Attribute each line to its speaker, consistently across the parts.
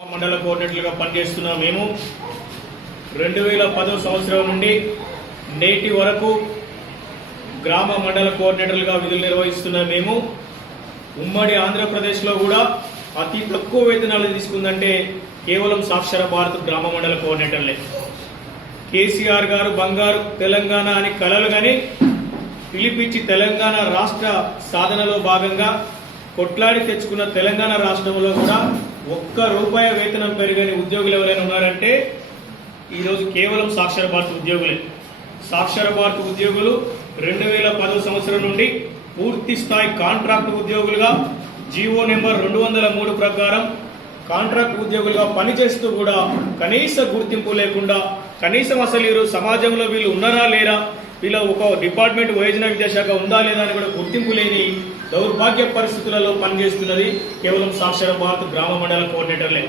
Speaker 1: మండల కోఆర్డినేటర్లుగా పనిచేస్తున్న మేము రెండు వేల పదో సంవత్సరం నుండి నేటి వరకు గ్రామ మండల కోఆర్డినేటర్లుగా విధులు నిర్వహిస్తున్న మేము ఉమ్మడి ఆంధ్రప్రదేశ్లో కూడా అతి తక్కువ వేతనాలు తీసుకుందంటే కేవలం సాక్షర భారత్ గ్రామ మండల కోఆర్డినేటర్లే. కేసీఆర్ గారు బంగారు తెలంగాణ అని కలలు కానీ పిలిపించి తెలంగాణ రాష్ట్ర సాధనలో భాగంగా కొట్లాడి తెచ్చుకున్న తెలంగాణ రాష్ట్రంలో కూడా ఒక్క రూపాయి వేతనం పెరగని ఉద్యోగులు ఎవరైనా ఉన్నారంటే ఈరోజు కేవలం సాక్షర భారత్ ఉద్యోగులే. సాక్షర భారత్ ఉద్యోగులు రెండు వేల పదో సంవత్సరం నుండి పూర్తి స్థాయి కాంట్రాక్ట్ ఉద్యోగులుగా జీవో నెంబర్ రెండు వందల మూడు ప్రకారం కాంట్రాక్ట్ ఉద్యోగులుగా పనిచేస్తూ కూడా కనీస గుర్తింపు లేకుండా కనీసం అసలు ఈరోజు సమాజంలో వీళ్ళు ఉన్నారా లేరా వీళ్ళ ఒక డిపార్ట్మెంట్ వయోజన విద్యాశాఖ ఉందా లేదా అని కూడా గుర్తింపు లేని దౌర్భాగ్య పరిస్థితులలో పనిచేస్తున్నది కేవలం సాక్షర భారత్ గ్రామ మండల కోఆర్డినేటర్లే.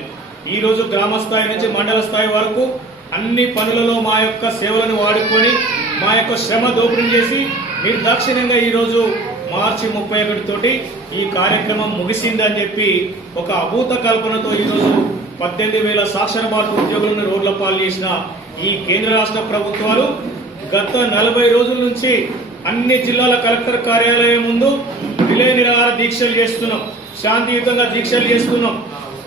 Speaker 1: ఈ రోజు గ్రామ స్థాయి నుంచి మండల స్థాయి వరకు అన్ని పనులలో మా యొక్క సేవలను వాడుకొని మా యొక్క శ్రమ దోపిడీ చేసి నిర్దాక్షిణ్యంగా ఈరోజు మార్చి ముప్పై ఒకటి తోటి ఈ కార్యక్రమం ముగిసిందని చెప్పి ఒక అభూత కల్పనతో ఈరోజు పద్దెనిమిది వేల సాక్షర భారత ఉద్యోగులను రోడ్ల పాలు చేసిన ఈ కేంద్ర రాష్ట్ర ప్రభుత్వాలు గత నలభై రోజుల నుంచి అన్ని జిల్లాల కలెక్టర్ కార్యాలయం ముందు విలయ నిరాహార దీక్షలు చేస్తున్నాం. శాంతియుతంగా దీక్షలు చేస్తున్నాం.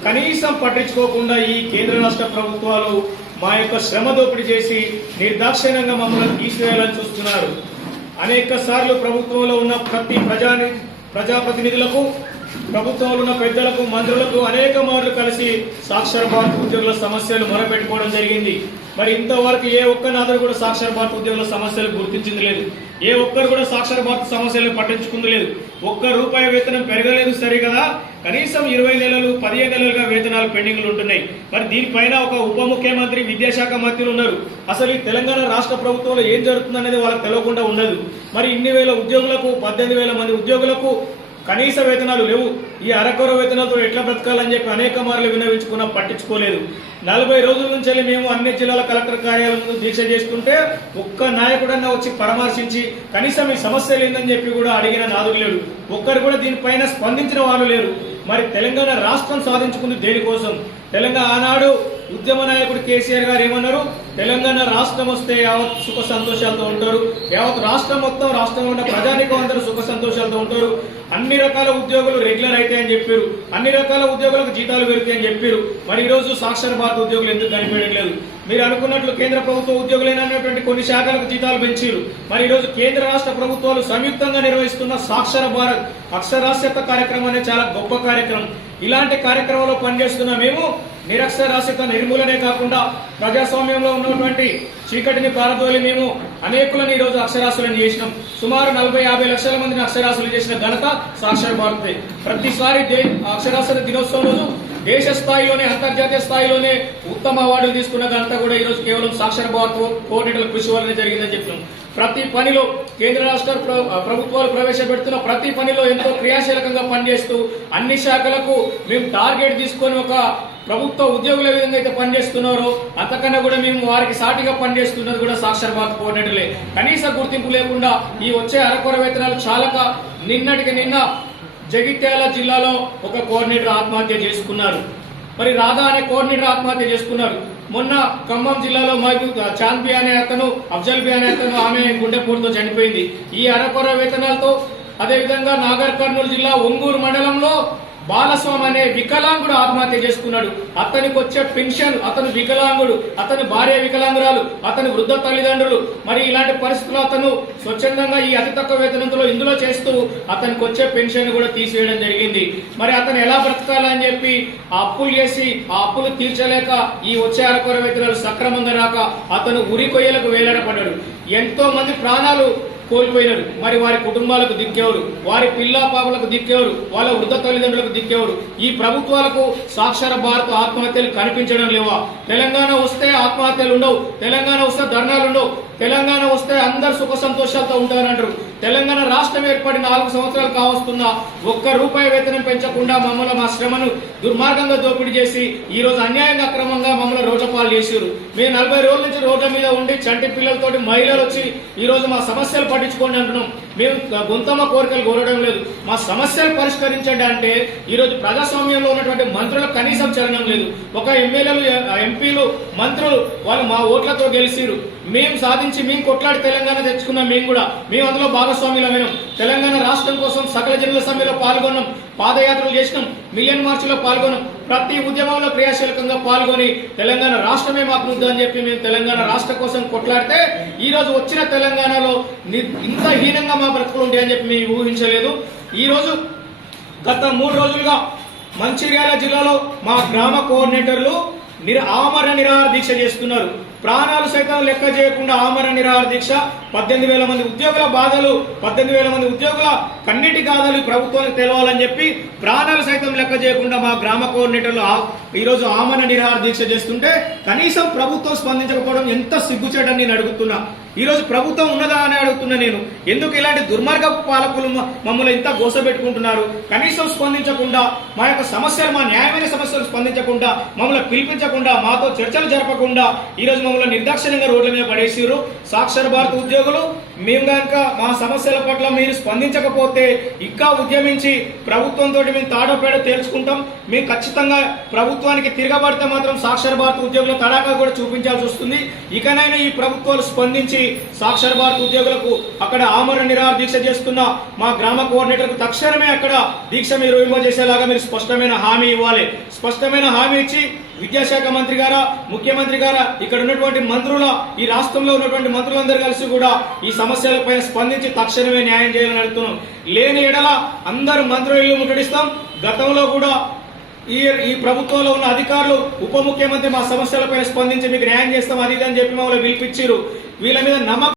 Speaker 1: కనీసం పట్టించుకోకుండా ఈ కేంద్ర రాష్ట్ర ప్రభుత్వాలు మా యొక్క శ్రమ దోపిడీ చేసి నిర్దాక్షిణ్యంగా మమ్మల్ని తీసివేయాలని చూస్తున్నారు. అనేక సార్లు ప్రభుత్వంలో ఉన్న ప్రతి ప్రజాని ప్రజాప్రతినిధులకు ప్రభుత్వంలో ఉన్న పెద్దలకు మంత్రులకు అనేక మార్లు కలిసి సాక్షర భారత్ ఉద్యోగుల సమస్యలు మొరపెట్టుకోవడం జరిగింది. మరి ఇంతవరకు ఏ ఒక్క నాదుడు కూడా సాక్షర భారత్ ఉద్యోగుల సమస్యలు గుర్తించింది లేదు. ఏ ఒక్కరు కూడా సాక్షర భారత్ సమస్యలు పట్టించుకుంది లేదు. ఒక్క రూపాయి వేతనం పెరగలేదు సరే కదా. కనీసం ఇరవై నెలలు పదిహేను నెలలుగా వేతనాలు పెండింగ్లు ఉంటున్నాయి. మరి దీనిపైన ఒక ఉప ముఖ్యమంత్రి విద్యాశాఖ మంత్రులు ఉన్నారు. అసలు ఈ తెలంగాణ రాష్ట్ర ప్రభుత్వంలో ఏం జరుగుతుందనేది వాళ్ళకి తెలియకుండా ఉండదు. మరి ఇన్ని వేల ఉద్యోగులకు పద్దెనిమిది వేల మంది ఉద్యోగులకు కనీస వేతనాలు లేవు. ఈ అరకొర వేతనాలతో ఎట్లా బ్రతకాలని చెప్పి అనేక మార్లు విన్నవించుకున్నా పట్టించుకోలేదు. నలభై రోజుల నుంచి వెళ్ళి మేము అన్ని జిల్లాల కలెక్టర్ కార్యాలయం దీక్ష చేస్తుంటే ఒక్క నాయకుడన్నా వచ్చి పరామర్శించి కనీసం ఈ సమస్య లేదని చెప్పి కూడా అడిగిన నాదుడు లేడు. ఒక్కరు కూడా దీనిపైన స్పందించిన వాళ్ళు లేరు. మరి తెలంగాణ రాష్ట్రం సాధించుకుంది దేనికోసం? తెలంగాణ ఆనాడు ఉద్యమ నాయకుడు కేసీఆర్ గారు ఏమన్నారు? తెలంగాణ రాష్ట్రం వస్తే యావత్ సుఖ సంతోషాలతో ఉంటారు. యావత్ రాష్ట్రం మొత్తం రాష్ట్రంలో ఉన్న ప్రజానికం అందరూ సుఖ సంతోషాలతో ఉంటారు. అన్ని రకాల ఉద్యోగులు రెగ్యులర్ అయితే అని చెప్పారు. అన్ని రకాల ఉద్యోగులకు జీతాలు పెరుగుతాయి అని చెప్పారు. మరి ఈరోజు సాక్షర భారత ఉద్యోగులు ఎందుకు కనిపించడం లేదు? మీరు అనుకున్నట్లు కేంద్ర ప్రభుత్వ ఉద్యోగులైనటువంటి కొన్ని శాఖలకు జీతాలు పెంచారు మరి ఈరోజు కేంద్ర రాష్ట్ర ప్రభుత్వాలు సంయుక్తంగా నిర్వహిస్తున్న సాక్షర భారత్ అక్షరాస్యత కార్యక్రమం అనేది చాలా గొప్ప కార్యక్రమం. ఇలాంటి కార్యక్రమంలో పనిచేస్తున్న మేము నిరక్షరాస్యత నిర్మూలనే కాకుండా ప్రజాస్వామ్యంలో ఉన్నటువంటి చీకటిని పారదోలి మేము అనేకులను ఈ రోజు అక్షరాస్యులను చేసినాం. సుమారు నలభై యాభై లక్షల మందిని అక్షరాస్యులు చేసిన ఘనత సాక్షర భారత్. ప్రతిసారి అక్షరాస్యత దినోత్సవం రోజు దేశ స్థాయిలోనే అంతర్జాతీయ స్థాయిలోనే ఉత్తమ అవార్డులు తీసుకున్న ఘనత కూడా ఈరోజు కేవలం సాక్షర భారత్ కోఆర్డినేటర్ల కృషి వల్లనే జరిగిందని చెప్తున్నాం ప్రతి పనిలో కేంద్ర రాష్ట్ర ప్రభుత్వాలు ప్రవేశపెడుతున్న ప్రతి పనిలో ఎంతో క్రియాశీలకంగా పనిచేస్తూ అన్ని శాఖలకు మేము టార్గెట్ తీసుకొని ఒక ప్రభుత్వ ఉద్యోగులు ఏ విధంగా అయితే పనిచేస్తున్నారో అంతకన్నా కూడా మేము వారికి సాటిగా పనిచేస్తున్నది కూడా సాక్షర భారత్ కోఆర్డినేటర్లే కనీస గుర్తింపు లేకుండా ఈ వచ్చే అరకొర వేతనాలు చాలక నిన్నటికి నిన్న జగిత్యాల జిల్లాలో ఒక కోఆర్డినేటర్ ఆత్మహత్య చేసుకున్నారు. మరి రాధా అనే కోఆర్డినేటర్ ఆత్మహత్య చేసుకున్నారు. మొన్న ఖమ్మం జిల్లాలో మహబూబ్ చాంద్బి అనే అతను అఫ్జల్ బి అనే అతను ఆమె గుండెపోటుతో చనిపోయింది. ఈ అరకొర వేతనాలతో అదేవిధంగా నాగర్ కర్నూలు జిల్లా ఒంగూరు మండలంలో బాలస్వామి అనే వికలాంగుడు ఆత్మహత్య చేసుకున్నాడు. అతనికి వచ్చే పెన్షన్ అతను వికలాంగుడు అతని భార్య వికలాంగురాలు అతని వృద్ధ తల్లిదండ్రులు. మరి ఇలాంటి పరిస్థితుల్లో అతను స్వచ్ఛందంగా ఈ అతి తక్కువ వేతనంతో ఇందులో చేస్తూ అతనికి వచ్చే పెన్షన్ కూడా తీసేయడం జరిగింది. మరి అతను ఎలా బ్రతకాలని చెప్పి ఆ అప్పులు చేసి ఆ అప్పులు తీర్చలేక ఈ వచ్చే అరకొర వేతనాలు సక్రమంగా రాక అతను ఉరి కొయ్యలకు వేలాడపడ్డాడు. ఎంతో మంది ప్రాణాలు కోల్పోయినారు. మరి వారి కుటుంబాలకు దిక్కేవారు. వారి పిల్ల పాపలకు దిక్కేవారు. వాళ్ళ వృద్ధ తల్లిదండ్రులకు దిక్కేవారు. ఈ ప్రభుత్వాలకు సాక్షర భారత్ ఆత్మహత్యలు కనిపించడం లేవా? తెలంగాణ వస్తే ఆత్మహత్యలు ఉండవు. తెలంగాణ వస్తే ధర్నాలు ఉండవు. తెలంగాణ వస్తే అందరు సుఖ సంతోషాలతో ఉంటారంటారు తెలంగాణ రాష్ట్రం ఏర్పడి నాలుగు సంవత్సరాలు కావస్తున్న ఒక్క రూపాయి వేతనం పెంచకుండా మమ్మల్ని మా శ్రమను దుర్మార్గంగా దోపిడీ చేసి ఈ రోజు అన్యాయంగా అక్రమంగా మమ్మల్ని రోజపాలు చేశారు. మేము నలభై రోజుల నుంచి రోడ్ల మీద ఉండి చంటి పిల్లలతోటి మహిళలు వచ్చి ఈ రోజు మా సమస్యలు పట్టించుకోండి అంటున్నాం. మేము గొంతమ్మ కోరికలు కోరడం లేదు. మా సమస్యలు పరిష్కరించండి అంటే ఈరోజు ప్రజాస్వామ్యంలో ఉన్నటువంటి మంత్రులకు కనీసం చలనం లేదు. ఒక ఎమ్మెల్యేలు ఎంపీలు మంత్రులు వాళ్ళు మా ఓట్లతో గెలిచిరు మేము సాధించి మేము కొట్లాడి తెలంగాణ తెచ్చుకున్నాం మేము కూడా. మేము అందులో భాగస్వామ్యులమైనాం తెలంగాణ రాష్ట్రం కోసం సకల జనుల సమ్మెలో పాల్గొన్నాం పాదయాత్రలు చేసినాం మిలియన్ మార్చిలో పాల్గొన్నాం ప్రతి ఉద్యమంలో క్రియాశీలకంగా పాల్గొని తెలంగాణ రాష్ట్రమే మాకు అని చెప్పి మేము తెలంగాణ రాష్ట్ర కోసం కొట్లాడితే ఈ రోజు వచ్చిన తెలంగాణలో ఇంత హీనంగా మా బ్రతుకులు ఉంటాయని చెప్పి మేము ఊహించలేదు. ఈ రోజు గత మూడు రోజులుగా మంచిర్యాల జిల్లాలో మా గ్రామ కోఆర్డినేటర్లు నిర ఆమరణ నిరాహార దీక్ష చేస్తున్నారు. ప్రాణాలు సైతం లెక్క చేయకుండా ఆమరణ నిరాహార దీక్ష పద్దెనిమిది వేల మంది ఉద్యోగుల బాధలు పద్దెనిమిది వేల మంది ఉద్యోగుల కన్నిటి గాథలు ప్రభుత్వానికి తెలవాలని చెప్పి ప్రాణాలు సైతం లెక్క చేయకుండా మా గ్రామ కోఆర్డినేటర్లు ఈరోజు ఆమరణ నిరాహార దీక్ష చేస్తుంటే కనీసం ప్రభుత్వం స్పందించకపోవడం ఎంత సిగ్గుచేటని నేను అడుగుతున్నా. ఈరోజు ప్రభుత్వం ఉన్నదా అని అడుగుతున్నా నేను. ఎందుకు ఇలాంటి దుర్మార్గ పాలకులు మమ్మల్ని ఇంత గోసపెట్టుకుంటున్నారు కనీసం స్పందించకుండా మా యొక్క సమస్యలు మా న్యాయమైన సమస్యలు స్పందించకుండా మమ్మల్ని పిలిపించకుండా మాతో చర్చలు జరపకుండా ఈరోజు మమ్మల్ని నిర్దాక్షిణ్యంగా రోడ్ల మీద పడేసారు సాక్షర భారత ఉద్యోగులు మేము కనుక మా సమస్యల పట్ల మీరు స్పందించకపోతే ఇంకా ఉద్యమించి ప్రభుత్వంతో మేము తాడోపేడ తేల్చుకుంటాం. మేము ఖచ్చితంగా ప్రభుత్వానికి తిరగబడితే మాత్రం సాక్షర భారత ఉద్యోగుల తడాకా కూడా చూపించాల్సి వస్తుంది. ఇకనైనా ఈ ప్రభుత్వాలు స్పందించి సాక్షర భారత ఉద్యోగులకు అక్కడ ఆమరణ నిరాహార దీక్ష చేస్తున్న మా గ్రామ కోఆర్డినేటర్కు తక్షణమే అక్కడ దీక్ష మీరు చేసేలాగా మీరు స్పష్టమైన హామీ ఇవ్వాలి. స్పష్టమైన హామీ ఇచ్చి విద్యాశాఖ మంత్రి గారా ముఖ్యమంత్రి గారా ఇక్కడ ఉన్నటువంటి మంత్రుల ఈ రాష్ట్రంలో ఉన్నటువంటి మంత్రులందరూ కలిసి కూడా ఈ సమస్యలపై స్పందించి తక్షణమే న్యాయం చేయాలని అడుగుతున్నాం. లేని ఎడల అందరు మంత్రులు ఇల్లు ముట్టడిస్తాం. గతంలో కూడా ఈ ఈ ప్రభుత్వంలో ఉన్న అధికారులు ఉప ముఖ్యమంత్రి మా సమస్యలపై స్పందించి మీకు న్యాయం చేస్తాం అది ఇది అని చెప్పి మమ్మల్ని పిలిపించారు వీళ్ళ మీద నమ్మకం